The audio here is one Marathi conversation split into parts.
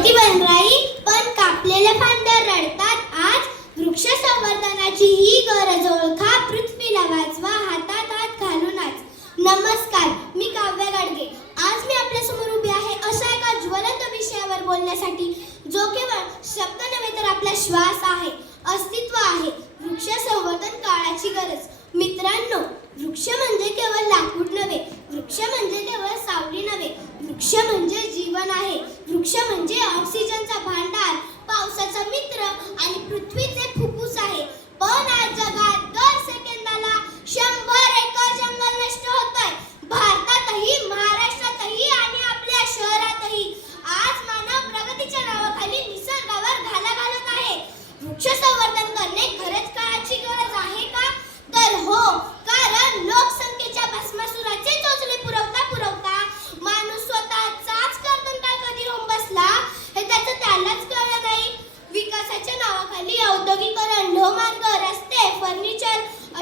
शेती बनराई पण कापलेल्या फांद्या रडतात. आज वृक्ष संवर्धनाची ही गरज ओळखा. पृथ्वीला वाचवा हातात हात घालून आज. नमस्कार मी काव्य गाडगे. आज मी आपल्यासमोर उभी आहे अशा एका ज्वलंत विषयावर बोलण्यासाठी जो केवळ शब्द नव्हे तर आपला श्वास आहे अस्तित्व आहे वृक्ष संवर्धन काळाची गरज. मित्रांनो वृक्ष म्हणजे केवळ लाकूड नव्हे वृक्ष म्हणजे केवळ सावली नव्हे. वृक्ष म्हणजे जीवन आहे. वृक्ष म्हणजे Bye, Nigel.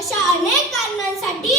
अशा अनेक कारणांसाठी